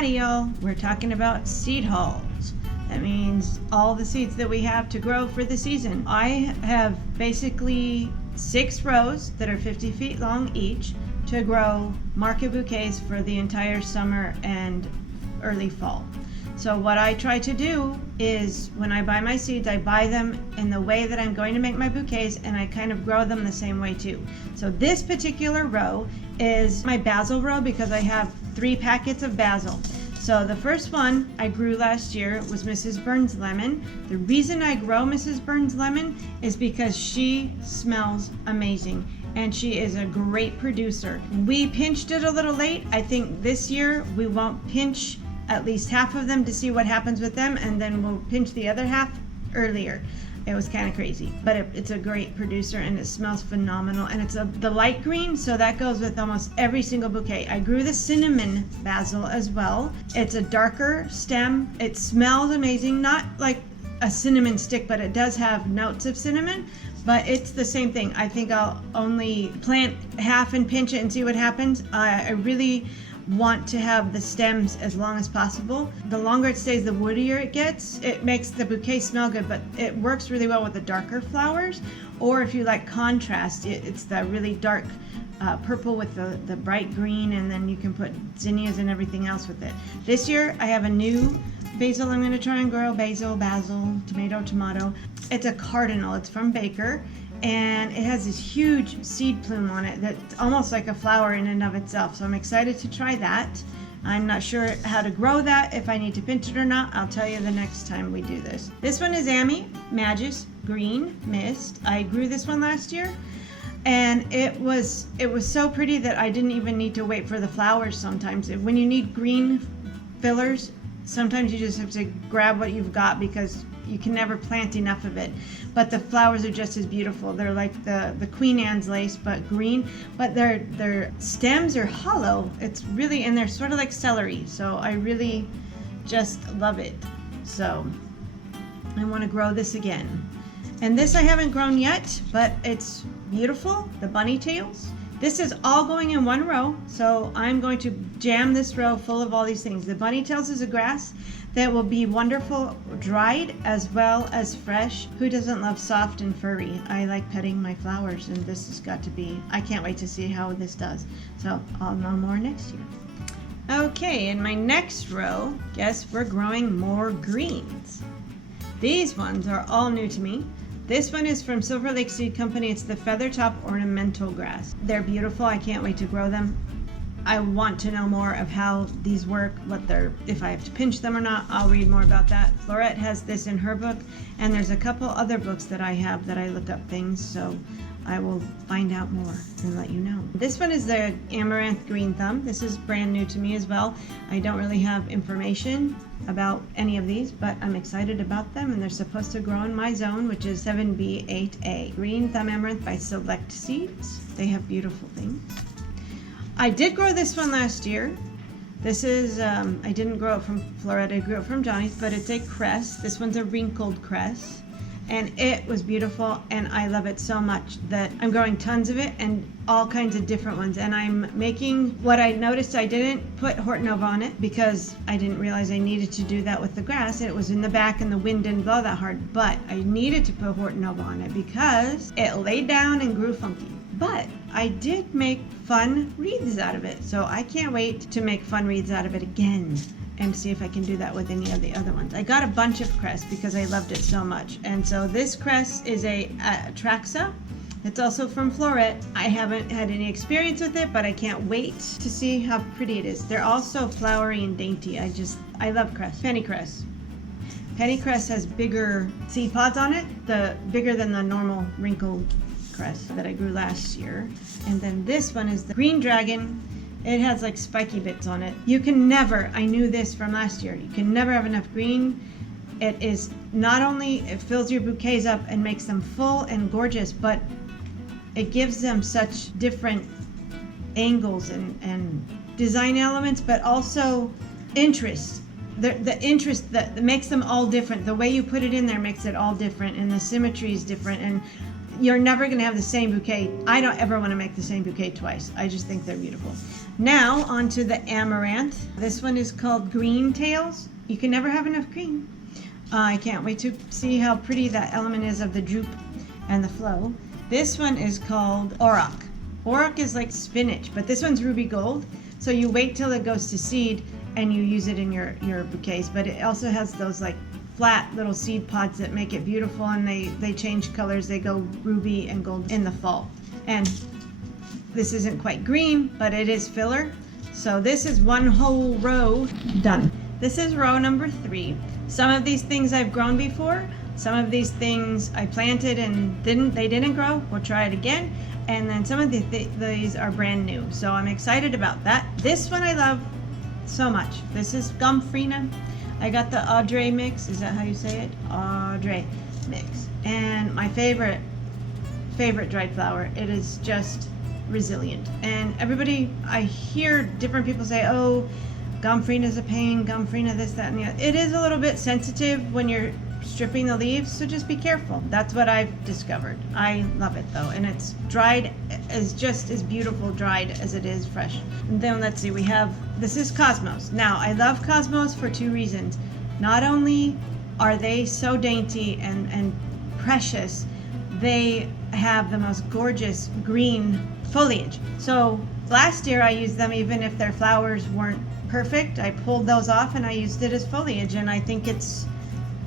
Howdy y'all, we're talking about seed hauls. That means all the seeds that we have to grow for the season. I have basically 6 rows that are 50 feet long each to grow market bouquets for the entire summer and early fall. So what I try to do is when I buy my seeds, I buy them in the way that I'm going to make my bouquets, and I kind of grow them the same way too. So this particular row is my basil row because I have 3 packets of basil. So the first one I grew last year was Mrs. Burns Lemon. The reason I grow Mrs. Burns Lemon is because she smells amazing and she is a great producer. We pinched it a little late. I think this year we won't pinch at least half of them to see what happens with them, and then we'll pinch the other half earlier. It was kind of crazy, but it's a great producer and it smells phenomenal, and it's the light green, so that goes with almost every single bouquet. I grew the cinnamon basil as well. It's a darker stem. It smells amazing, not like a cinnamon stick, but it does have notes of cinnamon, but it's the same thing. I think I'll only plant half and pinch it and see what happens. I really want to have the stems as long as possible. The longer it stays, the woodier it gets. It makes the bouquet smell good, but it works really well with the darker flowers, or if you like contrast, it's that really dark purple with the bright green, and then you can put zinnias and everything else with it. This year I have a new basil I'm going to try and grow. Basil, tomato. It's a cardinal. It's from Baker, and it has this huge seed plume on it that's almost like a flower in and of itself. So I'm excited to try that. I'm not sure how to grow that, if I need to pinch it or not. I'll tell you the next time we do this. This one is Ammi Magus Green Mist. I grew this one last year, and it was so pretty that I didn't even need to wait for the flowers sometimes. When you need green fillers, sometimes you just have to grab what you've got because you can never plant enough of it. But the flowers are just as beautiful. They're like the Queen Anne's lace, but green. But their stems are hollow. It's really, and they're sort of like celery. So I really just love it. So I want to grow this again. And this I haven't grown yet, but it's beautiful. The bunny tails. This is all going in one row, so I'm going to jam this row full of all these things. The bunny tails is a grass that will be wonderful dried as well as fresh. Who doesn't love soft and furry? I like petting my flowers, and this has got to be, I can't wait to see how this does. So I'll know more next year. Okay, in my next row, guess we're growing more greens. These ones are all new to me. This one is from Silver Lake Seed Company. It's the Feathertop Ornamental Grass. They're beautiful. I can't wait to grow them. I want to know more of how these work, if I have to pinch them or not. I'll read more about that. Florette has this in her book, and there's a couple other books that I have that I look up things, so I will find out more and let you know. This one is the Amaranth Green Thumb. This is brand new to me as well. I don't really have information about any of these, but I'm excited about them, and they're supposed to grow in my zone, which is 7B8A. Green Thumb Amaranth by Select Seeds. They have beautiful things. I did grow this one last year. This is, I didn't grow it from Florette, I grew it from Johnny's, but it's a cress. This one's a wrinkled cress, and it was beautiful, and I love it so much that I'm growing tons of it and all kinds of different ones. And I'm making, what I noticed, I didn't put Hortonova on it because I didn't realize I needed to do that with the grass. It was in the back and the wind didn't blow that hard, but I needed to put Hortonova on it because it laid down and grew funky. But I did make fun wreaths out of it, so I can't wait to make fun wreaths out of it again and see if I can do that with any of the other ones. I got a bunch of cress because I loved it so much. And so this cress is a Traxa. It's also from Florette. I haven't had any experience with it, but I can't wait to see how pretty it is. They're also flowery and dainty. I love cress. Pennycress. Pennycress has bigger seed pods on it, bigger than the normal wrinkled cress that I grew last year. And then this one is the Green Dragon. It has like spiky bits on it. You can never, I knew this from last year, you can never have enough green. It is not only, it fills your bouquets up and makes them full and gorgeous, but it gives them such different angles and design elements, but also interest. The interest that makes them all different. The way you put it in there makes it all different, and the symmetry is different, and you're never going to have the same bouquet. I don't ever want to make the same bouquet twice. I just think they're beautiful. Now onto the amaranth. This one is called Green Tails. You can never have enough green. I can't wait to see how pretty that element is of the droop and the flow. This one is called Auroch. Auroch is like spinach, but this one's ruby gold. So you wait till it goes to seed and you use it in your bouquets. But it also has those like flat little seed pods that make it beautiful, and they change colors. They go ruby and gold in the fall. And this isn't quite green, but it is filler. So this is one whole row done. This is row number 3. Some of these things I've grown before. Some of these things I planted and they didn't grow. We'll try it again. And then some of these are brand new. So I'm excited about that. This one I love so much. This is Gomphrena. I got the Audrey mix. Is that how you say it? Audrey mix. And my favorite dried flower. It is just resilient. And everybody, I hear different people say, oh, Gomphrena is a pain, Gomphrena this, that, and the other. It is a little bit sensitive when you're stripping the leaves, so just be careful. That's what I've discovered. I love it though, and it's dried as just as beautiful dried as it is fresh. And then let's see, this is Cosmos. Now I love Cosmos for 2 reasons. Not only are they so dainty and precious, they have the most gorgeous green foliage. So last year I used them even if their flowers weren't perfect. I pulled those off and I used it as foliage, and I think it's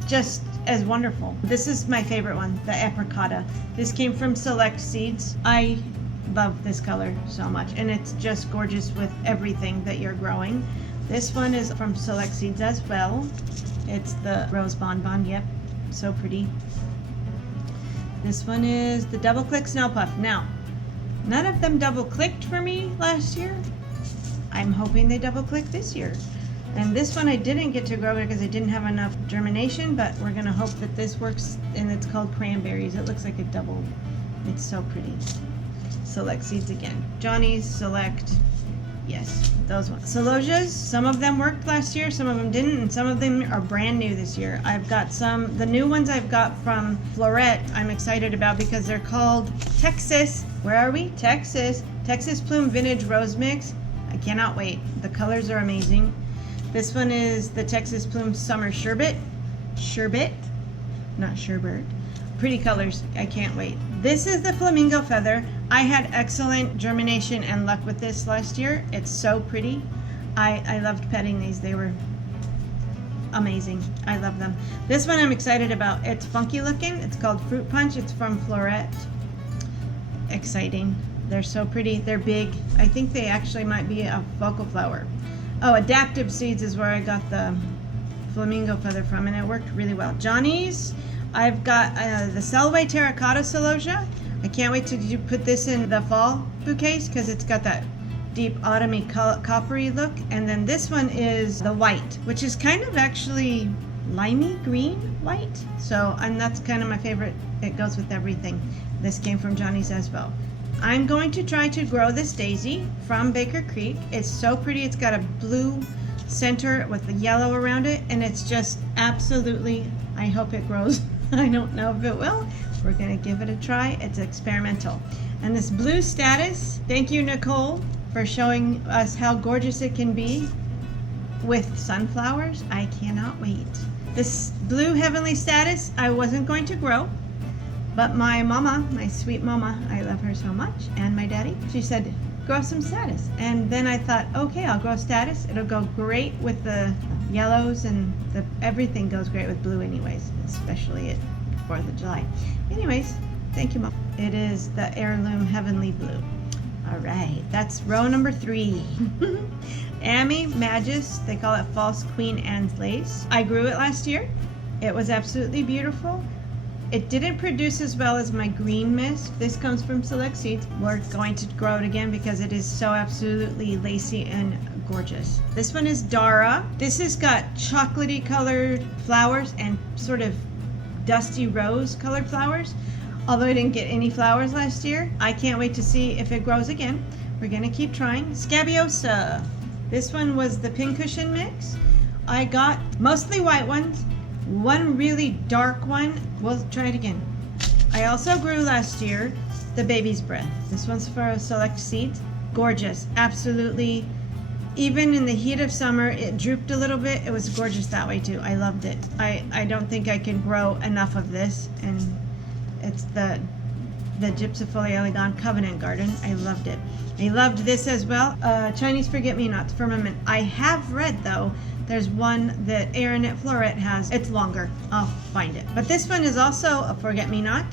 just as wonderful. This is my favorite one, the Apricota. This came from Select Seeds. I love this color so much, and it's just gorgeous with everything that you're growing. This one is from Select Seeds as well. It's the Rose Bonbon. Yep, so pretty. This one is the Double Click Snow Puff. Now, none of them double clicked for me last year. I'm hoping they double click this year. And this one I didn't get to grow because I didn't have enough germination, but we're gonna hope that this works, and it's called Cranberries. It looks like a double. It's so pretty. Select Seeds again. Johnny's, Select, yes, those ones. Celosias, some of them worked last year, some of them didn't, and some of them are brand new this year. I've got some, the new ones I've got from Florette, I'm excited about because they're called Texas, where are we? Texas Plume Vintage Rose Mix. I cannot wait. The colors are amazing. This one is the Texas Plume Summer Sherbet, not sherbet. Pretty colors, I can't wait. This is the Flamingo Feather. I had excellent germination and luck with this last year. It's so pretty. I loved petting these. They were amazing. I love them. This one I'm excited about. It's funky looking. It's called Fruit Punch. It's from Florette. Exciting. They're so pretty. They're big. I think they actually might be a focal flower. Oh, Adaptive Seeds is where I got the Flamingo Feather from, and it worked really well. Johnny's, I've got the Selway Terracotta Celosia. I can't wait to put this in the fall bouquets because it's got that deep autumny coppery look. And then this one is the white, which is kind of actually limey green white. So, and that's kind of my favorite. It goes with everything. This came from Johnny's as well. I'm going to try to grow this daisy from Baker Creek. It's so pretty. It's got a blue center with the yellow around it, and it's just absolutely, I hope it grows. I don't know if it will. We're gonna give it a try. It's experimental. And this blue status, thank you, Nicole, for showing us how gorgeous it can be with sunflowers. I cannot wait. This blue heavenly status, I wasn't going to grow, but my mama, my sweet mama, I love her so much, and my daddy, she said, grow some status. And then I thought, okay, I'll grow status. It'll go great with the yellows, and everything goes great with blue anyways, especially at 4th of July. Anyways, thank you, Mom. It is the Heirloom Heavenly Blue. All right, that's row number 3. Amy Magus, they call it False Queen Anne's Lace. I grew it last year. It was absolutely beautiful. It didn't produce as well as my green mist. This comes from Select Seeds. We're going to grow it again because it is so absolutely lacy and gorgeous. This one is Dara. This has got chocolatey colored flowers and sort of dusty rose colored flowers. Although I didn't get any flowers last year, I can't wait to see if it grows again. We're gonna keep trying. Scabiosa. This one was the pincushion mix. I got mostly white ones. One really dark one. We'll try it again. I also grew last year the baby's breath. This one's for a select seed. Gorgeous, absolutely. Even in the heat of summer, it drooped a little bit. It was gorgeous that way too. I loved it. I don't think I can grow enough of this, and it's the Gypsifolia elegans Covenant Garden. I loved it. I loved this as well. Chinese forget-me-nots, firmament. I have read though, there's one that Erin at Floret has. It's longer. I'll find it. But this one is also a forget-me-not.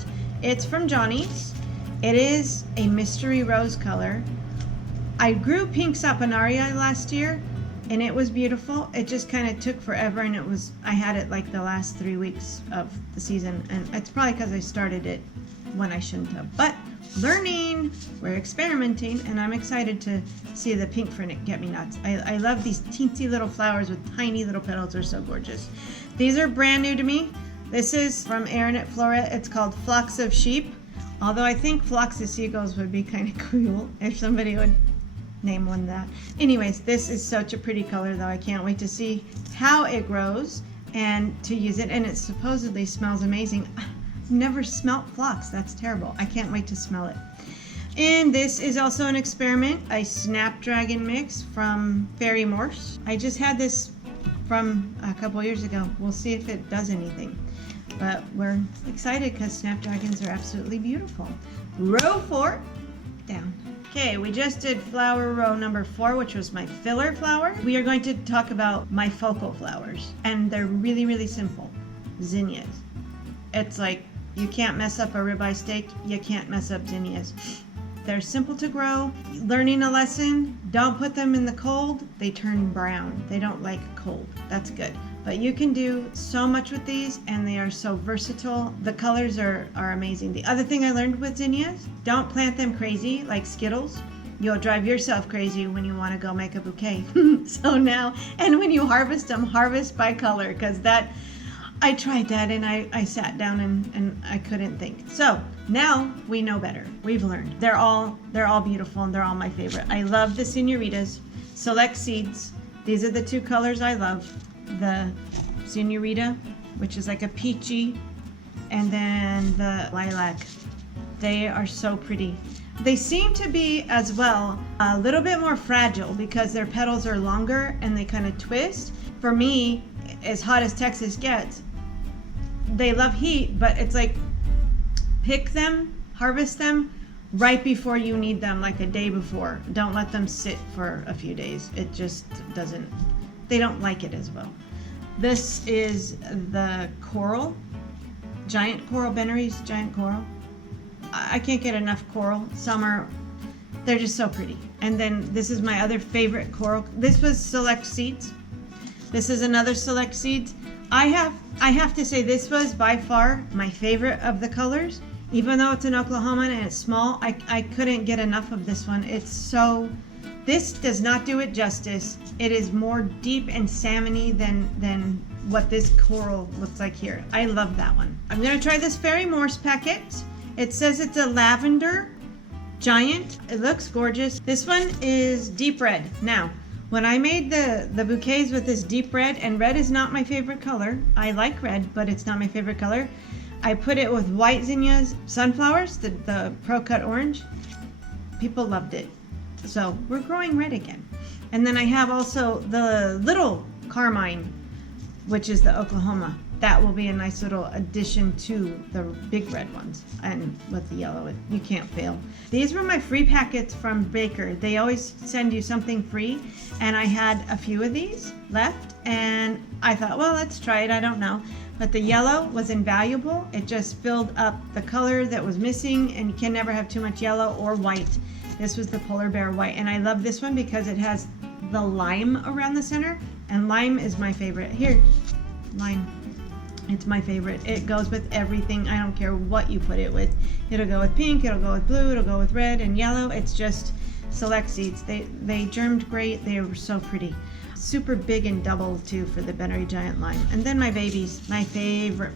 It's from Johnny's. It is a mystery rose color. I grew pink saponaria last year, and it was beautiful. It just kind of took forever, and I had it like the last 3 weeks of the season, and it's probably because I started it when I shouldn't have. But learning, we're experimenting, and I'm excited to see the pink forget-me-nots. I love these teensy little flowers with tiny little petals. They're so gorgeous. These are brand new to me. This is from Erin at Floret. It's called Flocks of Sheep. Although I think Flocks of Seagulls would be kind of cool if somebody would name one that. Anyways, this is such a pretty color though. I can't wait to see how it grows and to use it. And it supposedly smells amazing. I've never smelt phlox. That's terrible. I can't wait to smell it. And this is also an experiment, a Snapdragon mix from Fairy Morse. I just had this from a couple years ago. We'll see if it does anything. But we're excited because Snapdragons are absolutely beautiful. Row 4, down. Okay, we just did flower row number 4, which was my filler flower. We are going to talk about my focal flowers, and they're really, really simple. Zinnias. It's like you can't mess up a ribeye steak, you can't mess up zinnias. They're simple to grow. Learning a lesson, don't put them in the cold. They turn brown. They don't like cold. That's good. But you can do so much with these, and they are so versatile. The colors are amazing. The other thing I learned with zinnias, don't plant them crazy like Skittles. You'll drive yourself crazy when you want to go make a bouquet. So now, and when you harvest them, harvest by color, because I tried that and I sat down and I couldn't think. So now we know better. We've learned. They're all beautiful, and they're all my favorite. I love the Senoritas, Select Seeds. These are the 2 colors I love. The Senorita, which is like a peachy, and then the lilac. They are so pretty. They seem to be as well a little bit more fragile because their petals are longer and they kind of twist. For me, as hot as Texas gets, they love heat, but it's like pick them, harvest them right before you need them, like a day before. Don't let them sit for a few days. It just doesn't, they don't like it as well. This is the coral, giant coral, Bennery's giant coral. I can't get enough coral. They're just so pretty. And then this is my other favorite coral. This was Select Seeds. This is another Select Seeds. I have to say this was by far my favorite of the colors. Even though it's in Oklahoma and it's small, I couldn't get enough of this one. This does not do it justice. It is more deep and salmony than what this coral looks like here. I love that one. I'm gonna try this Fairy Morse packet. It says it's a lavender giant. It looks gorgeous. This one is deep red. Now, when I made the bouquets with this deep red, and red is not my favorite color. I like red, but it's not my favorite color. I put it with white zinnias, sunflowers, the Pro Cut Orange. People loved it. So we're growing red again. And then I have also the little carmine, which is the Oklahoma. That will be a nice little addition to the big red ones. And with the yellow, you can't fail. These were my free packets from Baker. They always send you something free. And I had a few of these left. And I thought, well, let's try it. I don't know. But the yellow was invaluable. It just filled up the color that was missing. And you can never have too much yellow or white. This was the Polar Bear White, and I love this one because it has the lime around the center, and lime is my favorite. Here, lime. It's my favorite. It goes with everything. I don't care what you put it with. It'll go with pink, it'll go with blue, it'll go with red and yellow. It's just Select Seeds. They germed great. They were so pretty. Super big and double too for the Bennery Giant Lime. And then my babies, my favorite.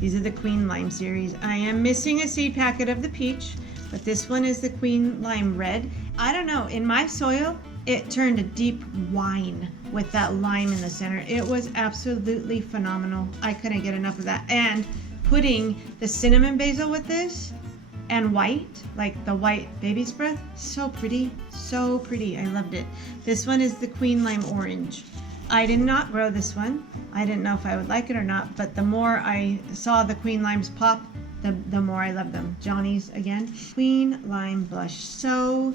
These are the Queen Lime series. I am missing a seed packet of the peach, but this one is the Queen Lime Red. I don't know, in my soil, it turned a deep wine with that lime in the center. It was absolutely phenomenal. I couldn't get enough of that. And putting the cinnamon basil with this and white, like the white baby's breath. So pretty, so pretty. I loved it. This one is the Queen Lime Orange. I did not grow this one. I didn't know if I would like it or not, but the more I saw the Queen Limes pop, the more I love them. Johnny's again. Queen Lime Blush. So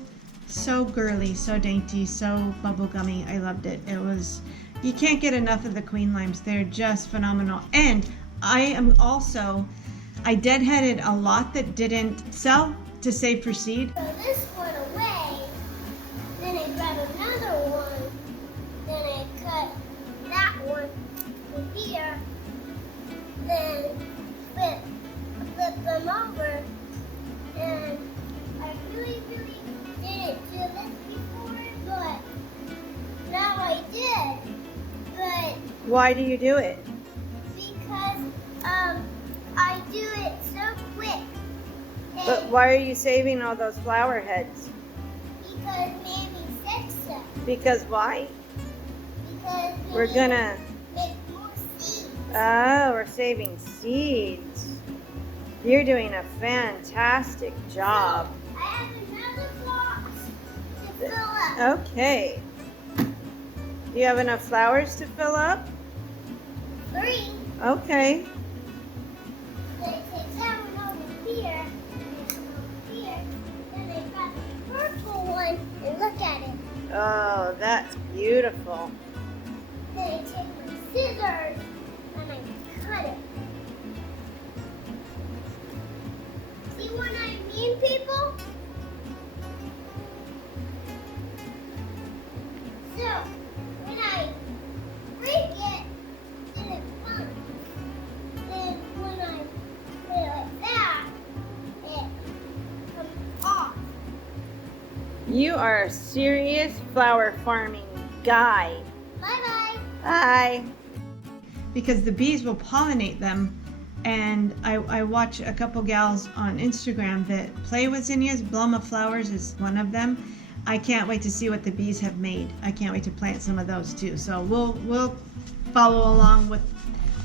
girly, so dainty, so bubblegummy. I loved it. You can't get enough of the Queen Limes. They're just phenomenal. And I deadheaded a lot that didn't sell to save for seed. So this went away, then I grabbed another one, then I cut that one from here, then flip them over, and I really didn't do this before, but now I did. But Why do you do it? because I do it so quick. But why are you saving all those flower heads? Because Mammy said so. Because why? Because We're gonna, make more seeds. we're saving seeds. You're doing a fantastic job. I have another box to fill up. Okay. Do you have enough flowers to fill up? 3. Okay. So I take that one over here, and over here, then I grab the purple one and look at it. Oh, that's beautiful. Then I take my scissors and I cut it. See what I mean, people? So, when I break it, then it comes. Then when I put it like that, it comes off. You are a serious flower farming guy. Bye-bye. Bye. Because the bees will pollinate them, and I watch a couple gals on Instagram that play with zinnias. Bloma Flowers is one of them. I can't wait to see what the bees have made. I can't wait to plant some of those too. So we'll follow along with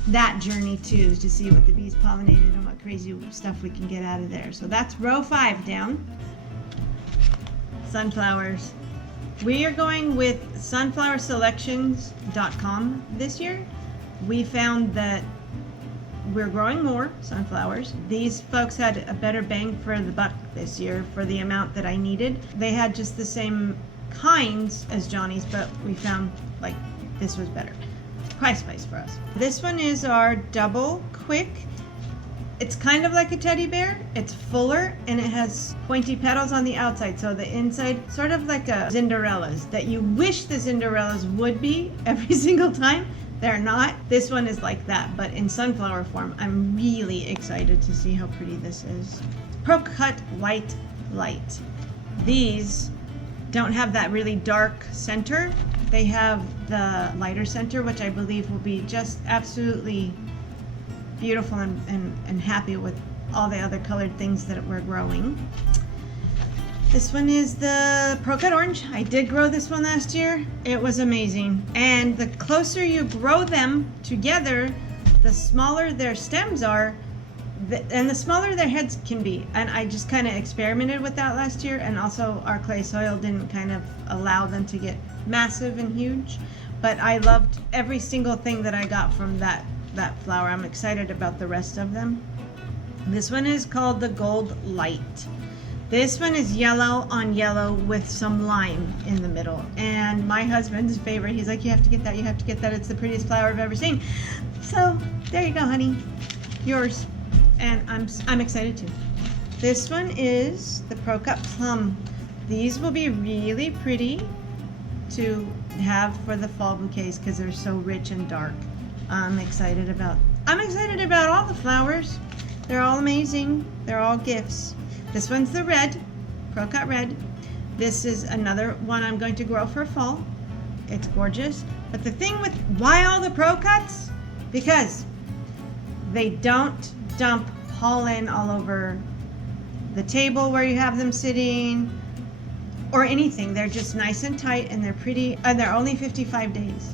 that journey too, to see what the bees pollinated and what crazy stuff we can get out of there. So that's row 5 down. Sunflowers. We are going with sunflowerselections.com this year. We found that we're growing more sunflowers. These folks had a better bang for the buck this year for the amount that I needed. They had just the same kinds as Johnny's, but we found like this was better price-wise for us. This one is our double quick. It's kind of like a teddy bear. It's fuller and it has pointy petals on the outside. So the inside, sort of like a Cinderella's, that you wish the Cinderella's would be every single time. They're not. This one is like that, but in sunflower form. I'm really excited to see how pretty this is. Pro Cut White Light. These don't have that really dark center. They have the lighter center, which I believe will be just absolutely beautiful and happy with all the other colored things that we're growing. This one is the Pro Cut Orange. I did grow this one last year. It was amazing. And the closer you grow them together, the smaller their stems are, and the smaller their heads can be. And I just kind of experimented with that last year, and also our clay soil didn't kind of allow them to get massive and huge. But I loved every single thing that I got from that flower. I'm excited about the rest of them. This one is called the Gold Light. This one is yellow on yellow with some lime in the middle. And my husband's favorite, he's like, you have to get that, you have to get that. It's the prettiest flower I've ever seen. So there you go, honey. Yours. And I'm excited too. This one is the Pro Cut Plum. These will be really pretty to have for the fall bouquets because they're so rich and dark. I'm excited about all the flowers. They're all amazing. They're all gifts. This one's the red, Pro Cut Red. This is another one I'm going to grow for fall. It's gorgeous. But the thing with why all the Pro Cuts? Because they don't dump pollen all over the table where you have them sitting or anything. They're just nice and tight and they're pretty, and they're only 55 days.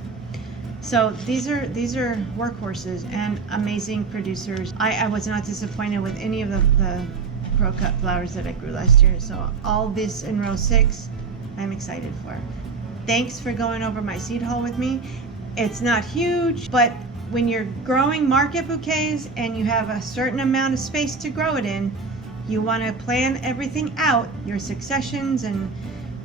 So these are workhorses and amazing producers. I was not disappointed with any of the Pro Cut flowers that I grew last year. So all this in row 6, I'm excited for. Thanks for going over my seed haul with me. It's not huge, but when you're growing market bouquets and you have a certain amount of space to grow it in, you want to plan everything out, your successions and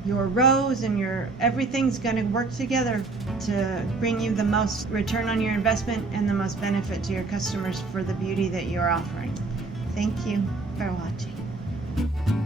your rows and everything's going to work together to bring you the most return on your investment and the most benefit to your customers for the beauty that you're offering. Thank you for watching.